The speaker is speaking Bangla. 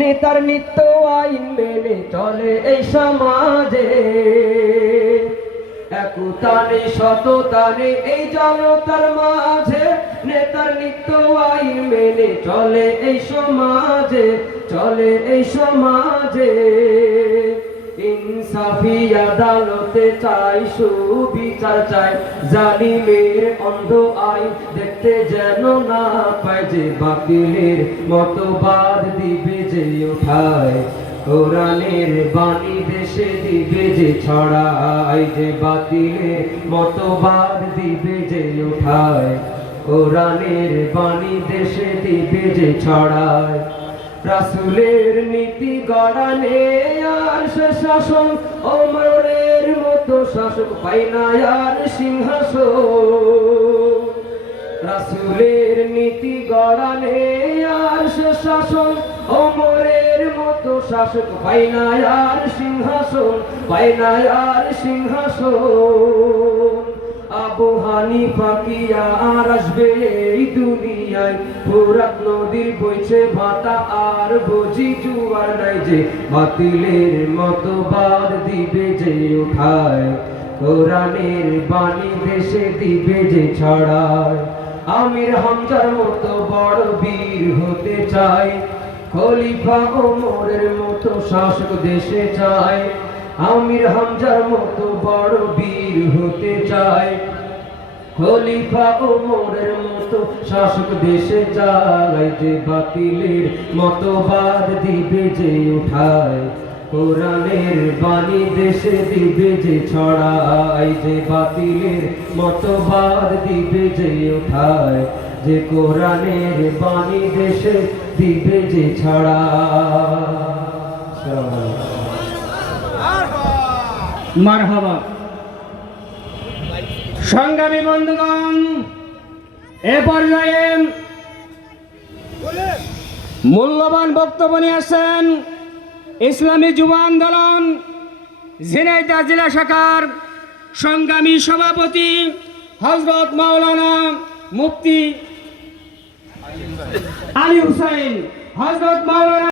নেতার নিত্য আইন মেনে চলে এই সমাজে। এই জনতার মাঝে নেতার নিত্য আইন মেনে চলে এই সমাজে, চলে এই সমাজে। ইনসাফি আদালতে চাই, সুবিচার চাই, জালিমের অন্ধ আই দেখতে যেন না পায় যে বাতিলের মতবাদ দিবে। যে ওঠায় কোরআনের বাণী দেশে দিবে যে ছড়ায়, যে বাতিলের মতবাদ দিবে যে ওঠায় কোরআনের বাণী দেশে দিবে যে ছড়ায়। রাসুলের নীতি গড়ানে আর শাসন, অমরের মতো শাসক পাই না আর রাসুলের নীতি গড়ানে শাসন, অমরের মতো শাসক পাই না আর সিংহাসন পাই না আর সিংহাসন। আবু হানিফা আর আসবে এই দুনিয়ায়? ফুরাত নদীর বইছে ভাতা আর বুঝি জুয়ার নাই যে, বাতিলের মতবাদ দিবে যে উঠায়। কোরআনের বাণী দেশে দিবে যে ছড়ায়। আমির হামজার মতো বড় বীর হতে চাই। খলিফা ওমরের মতো শাসক দেশে চায় আমির হামজার মতো বড় বীর হতে চায় খলিফা ওমরের মতো শাসক দেশে চায় যে বাতিলের মতবাদ দিবে যে উঠায়। কোরআনের বাণী দেশে দিবে যে ছড়ায় যে বাতিলের মতবাদ দিবে যে উঠায়, যে কোরআনের বাণী দেশে দিবে যে ছড়ায় মারহাবা। সংগ্রামী বন্ধুগণ, এ পর্যায়ে মূল্যবান বক্তব্য নিয়ে আসছেন ইসলামী যুব আন্দোলন ঝিনাইদা জেলা শাখার সংগ্রামী সভাপতি হজরত মাওলানা মুফতি আলী হুসাইন হজরত মাওলানা